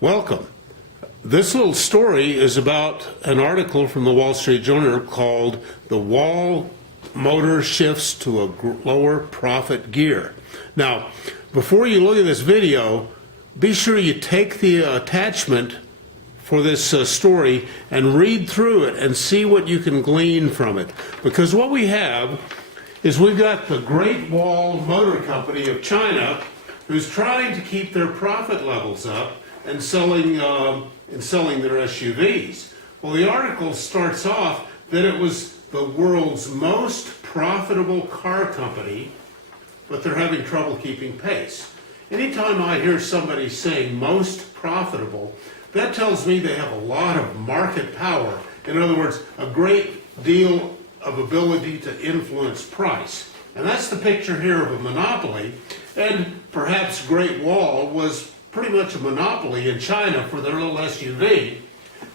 Welcome. This little story is about an article from the Wall Street Journal called "The Wall Motor Shifts to a Lower Profit Gear." Now, before you look at this video, be sure you take the attachment for this story and read through it and see what you can glean from it. Because what we have is we've got the Great Wall Motor Company of China who's trying to keep their profit levels up and selling their SUVs. Well, the article starts off that it was the world's most profitable car company, but they're having trouble keeping pace. Anytime I hear somebody saying most profitable, that tells me they have a lot of market power. In other words, a great deal of ability to influence price. And that's the picture here of a monopoly. And perhaps Great Wall was pretty much a monopoly in China for their little SUV.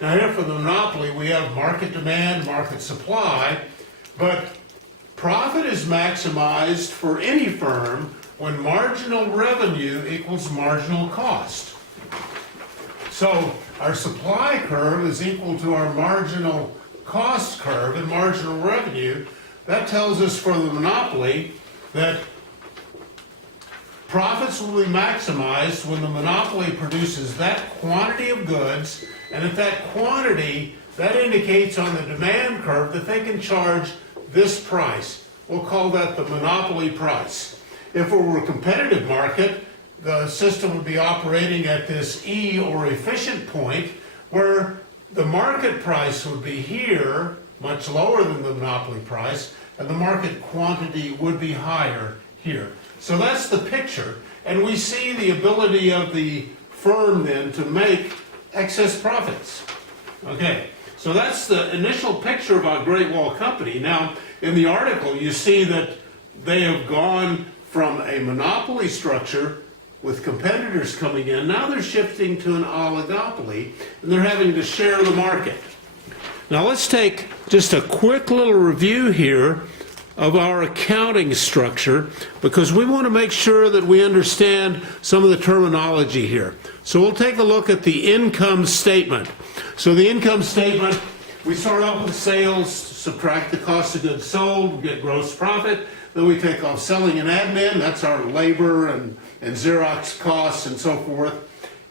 Now here for the monopoly we have market demand, market supply, but profit is maximized for any firm when marginal revenue equals marginal cost. So our supply curve is equal to our marginal cost curve and marginal revenue. That tells us for the monopoly that profits will be maximized when the monopoly produces that quantity of goods, and at that quantity, that indicates on the demand curve that they can charge this price. We'll call that the monopoly price. If it were a competitive market, the system would be operating at this E or efficient point where the market price would be here, much lower than the monopoly price, and the market quantity would be higher here. So that's the picture, and we see the ability of the firm then to make excess profits. Okay, so that's the initial picture of our Great Wall Company. Now, in the article, you see that they have gone from a monopoly structure with competitors coming in. Now they're shifting to an oligopoly, and they're having to share the market. Now let's take just a quick little review here of our accounting structure, because we want to make sure that we understand some of the terminology here. So we'll take a look at the income statement. So the income statement, we start off with sales, subtract the cost of goods sold, we get gross profit, then we take off selling and admin, that's our labor and Xerox costs and so forth,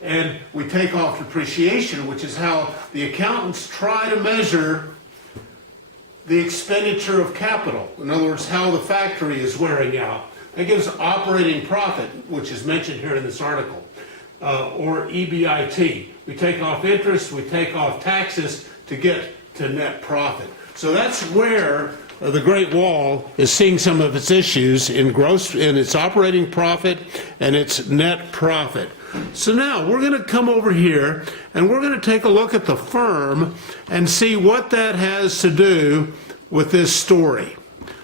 and we take off depreciation, which is how the accountants try to measure the expenditure of capital. In other words, how the factory is wearing out. That gives operating profit, which is mentioned here in this article, or EBIT. We take off interest, we take off taxes to get to net profit. So that's where the Great Wall is seeing some of its issues in its operating profit and its net profit. So now we're going to come over here and we're going to take a look at the firm and see what that has to do with this story.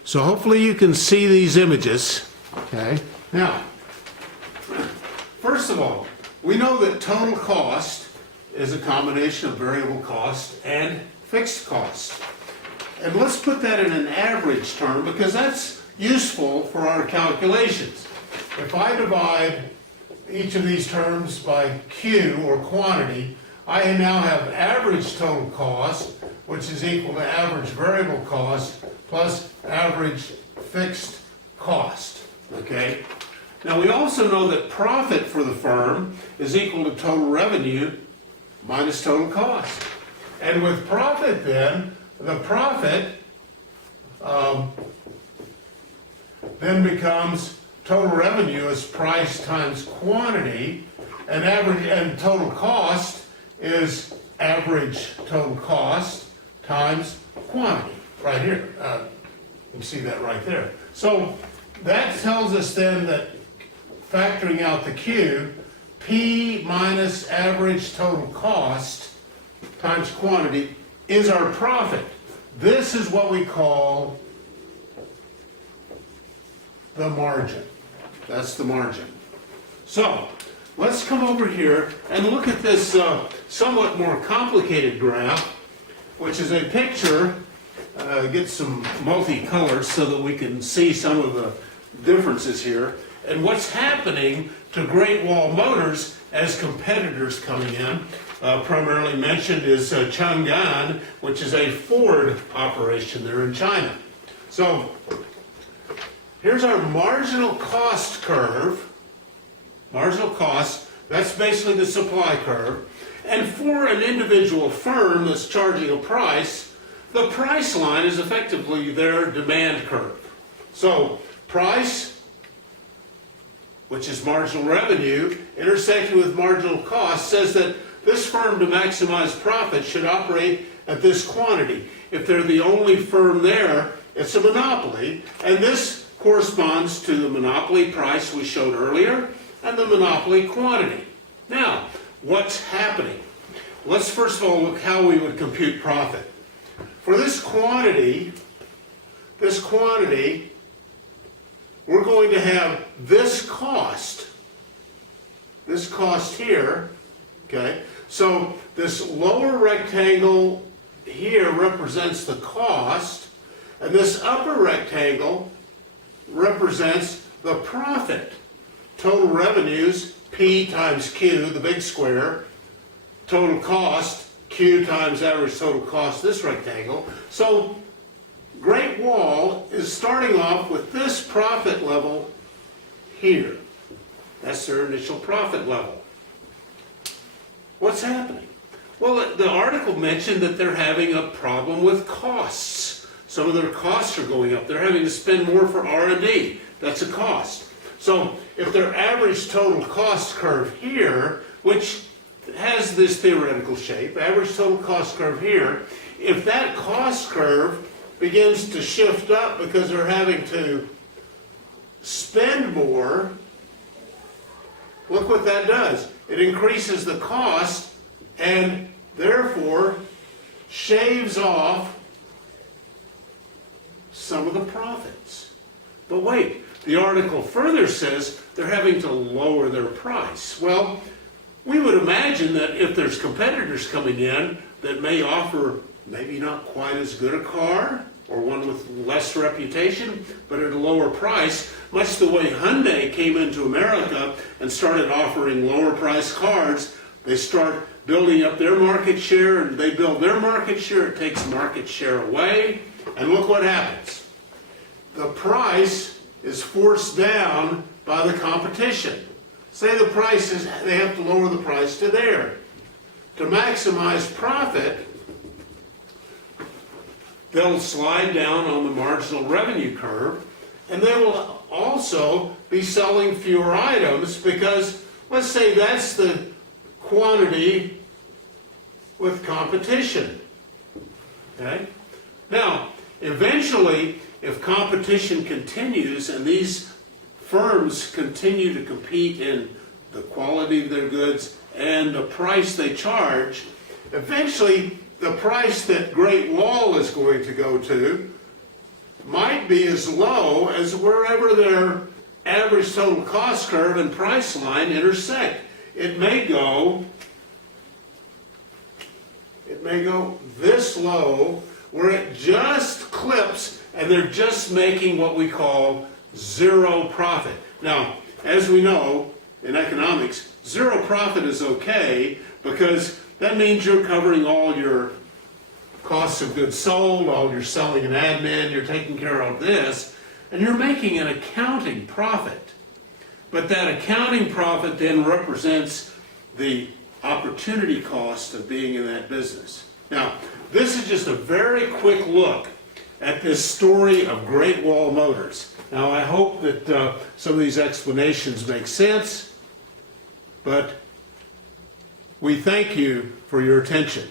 So hopefully you can see these images. Okay. Now, first of all, we know that total cost is a combination of variable cost and fixed cost. And let's put that in an average term because that's useful for our calculations. If I divide each of these terms by Q, or quantity, I now have average total cost, which is equal to average variable cost plus average fixed cost. Okay? Now we also know that profit for the firm is equal to total revenue minus total cost. And with profit then, the profit then becomes total revenue is price times quantity, and average and total cost is average total cost times quantity. Right here, you can see that right there. So that tells us then that factoring out the Q, P minus average total cost times quantity is our profit. This is what we call the margin. That's the margin. So let's come over here and look at this somewhat more complicated graph, which is a picture. Get some multicolors so that we can see some of the differences here. And what's happening to Great Wall Motors as competitors coming in. Primarily mentioned is Chang'an, which is a Ford operation there in China. So here's our marginal cost curve. Marginal cost, that's basically the supply curve. And for an individual firm that's charging a price, the price line is effectively their demand curve. So price, which is marginal revenue, intersecting with marginal cost, says that this firm, to maximize profit, should operate at this quantity. If they're the only firm there, it's a monopoly, and this corresponds to the monopoly price we showed earlier and the monopoly quantity. Now, what's happening? Let's first of all look how we would compute profit. For this quantity, we're going to have this cost here, okay? So this lower rectangle here represents the cost, and this upper rectangle represents the profit. Total revenues, P times Q, the big square. Total cost, Q times average total cost, this rectangle. So Great Wall is starting off with this profit level here. That's their initial profit level. What's happening? Well, the article mentioned that they're having a problem with costs. Some of their costs are going up. They're having to spend more for R&D. That's a cost. So if their average total cost curve here, which has this theoretical shape, average total cost curve here, if that cost curve begins to shift up because they're having to spend more, look what that does. It increases the cost and therefore shaves off some of the profits. But wait, the article further says they're having to lower their price. Well, we would imagine that if there's competitors coming in that may offer maybe not quite as good a car, or one with less reputation, but at a lower price, much the way Hyundai came into America and started offering lower priced cars, they start building up their market share, and they build their market share, it takes market share away, and look what happens. The price is forced down by the competition. Say the price is, they have to lower the price to there. To maximize profit, they'll slide down on the marginal revenue curve, and they will also be selling fewer items because, let's say that's the quantity with competition. Okay? Now, eventually, if competition continues and these firms continue to compete in the quality of their goods and the price they charge, eventually the price that Great Wall is going to go to might be as low as wherever their average total cost curve and price line intersect. It may go this low where it just clips and they're just making what we call zero profit. Now, as we know in economics, zero profit is okay because that means you're covering all your costs of goods sold, all your selling and admin, you're taking care of this, and you're making an accounting profit. But that accounting profit then represents the opportunity cost of being in that business. Now, this is just a very quick look at this story of Great Wall Motors. Now, I hope that some of these explanations make sense, but we thank you for your attention.